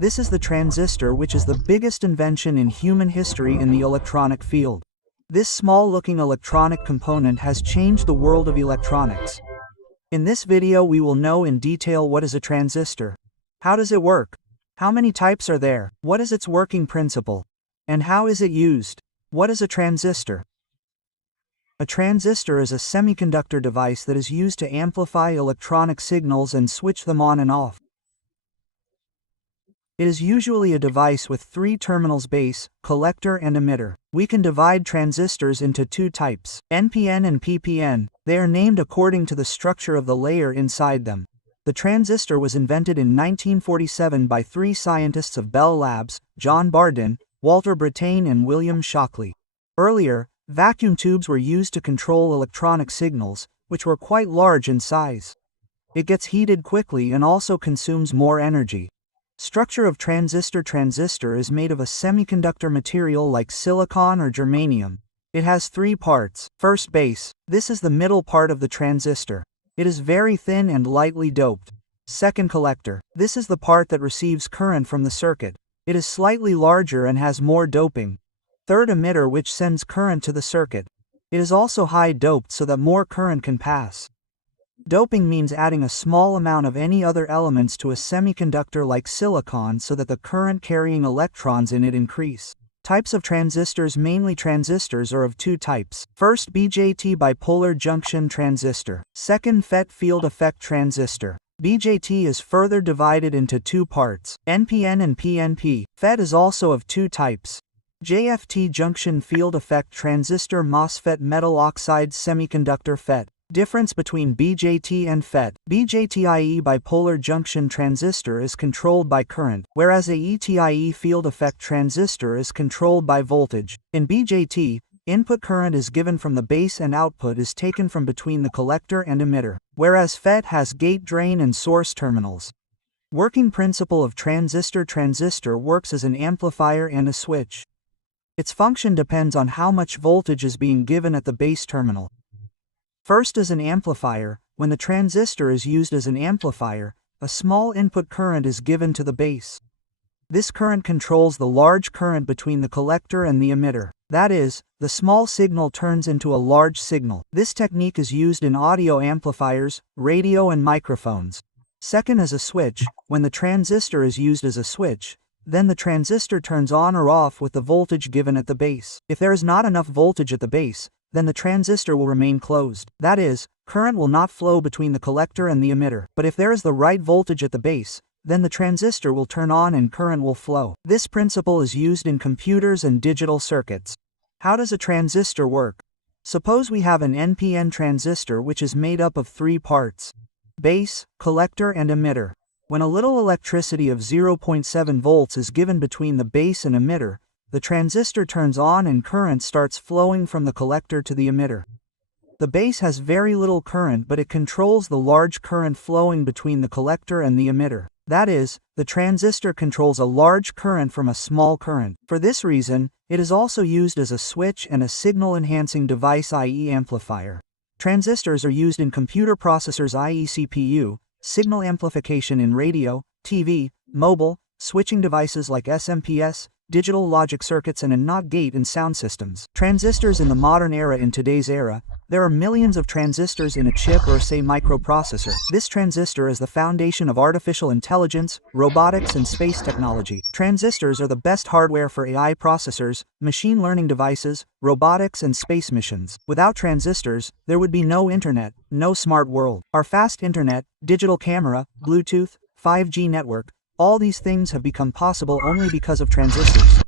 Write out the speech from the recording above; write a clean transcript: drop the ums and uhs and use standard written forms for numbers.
This is the transistor, which is the biggest invention in human history in the electronic field. This small-looking electronic component has changed the world of electronics. In this video we will know in detail what is a transistor. How does it work? How many types are there? What is its working principle? And how is it used? What is a transistor? A transistor is a semiconductor device that is used to amplify electronic signals and switch them on and off. It is usually a device with three terminals: base, collector and emitter. We can divide transistors into two types, NPN and PPN. They are named according to the structure of the layer inside them. The transistor was invented in 1947 by three scientists of Bell Labs, John Bardeen, Walter Brattain and William Shockley. Earlier, vacuum tubes were used to control electronic signals, which were quite large in size. It gets heated quickly and also consumes more energy. Structure of transistor: transistor is made of a semiconductor material like silicon or germanium. It has three parts. First, base. This is the middle part of the transistor. It is very thin and lightly doped. Second, collector. This is the part that receives current from the circuit. It is slightly larger and has more doping. Third, emitter, which sends current to the circuit. It is also high doped so that more current can pass. Doping means adding a small amount of any other elements to a semiconductor like silicon so that the current carrying electrons in it increase. Types of transistors: mainly transistors are of two types. First, BJT bipolar junction transistor. Second, FET field effect transistor. BJT is further divided into two parts, NPN and PNP. FET is also of two types. JFT junction field effect transistor, MOSFET metal oxide semiconductor FET. Difference between BJT and FET. BJT, i.e. bipolar junction transistor, is controlled by current, whereas AET, i.e. field effect transistor, is controlled by voltage. In BJT, input current is given from the base and output is taken from between the collector and emitter, whereas FET has gate, drain and source terminals. Working principle of transistor: transistor works as an amplifier and a switch. Its function depends on how much voltage is being given at the base terminal. First, as an amplifier, when the transistor is used as an amplifier, a small input current is given to the base. This current controls the large current between the collector and the emitter. That is, the small signal turns into a large signal. This technique is used in audio amplifiers, radio and microphones. Second, as a switch, when the transistor is used as a switch, then the transistor turns on or off with the voltage given at the base. If there is not enough voltage at the base, then the transistor will remain closed. That is, current will not flow between the collector and the emitter. But if there is the right voltage at the base, then the transistor will turn on and current will flow. This principle is used in computers and digital circuits. How does a transistor work? Suppose we have an NPN transistor which is made up of three parts: base, collector and emitter. When a little electricity of 0.7 volts is given between the base and emitter, the transistor turns on and current starts flowing from the collector to the emitter. The base has very little current, but it controls the large current flowing between the collector and the emitter. That is, the transistor controls a large current from a small current. For this reason, it is also used as a switch and a signal-enhancing device, i.e. amplifier. Transistors are used in computer processors, i.e. CPU, signal amplification in radio, TV, mobile, switching devices like SMPS, digital logic circuits and in NOT gate and sound systems. Transistors in the modern era. In today's era, there are millions of transistors in a chip or say microprocessor. This transistor is the foundation of artificial intelligence, robotics and space technology. Transistors are the best hardware for AI processors, machine learning devices, robotics and space missions. Without transistors, there would be no internet, no smart world. Our fast internet, digital camera, Bluetooth, 5G network, all these things have become possible only because of transistors.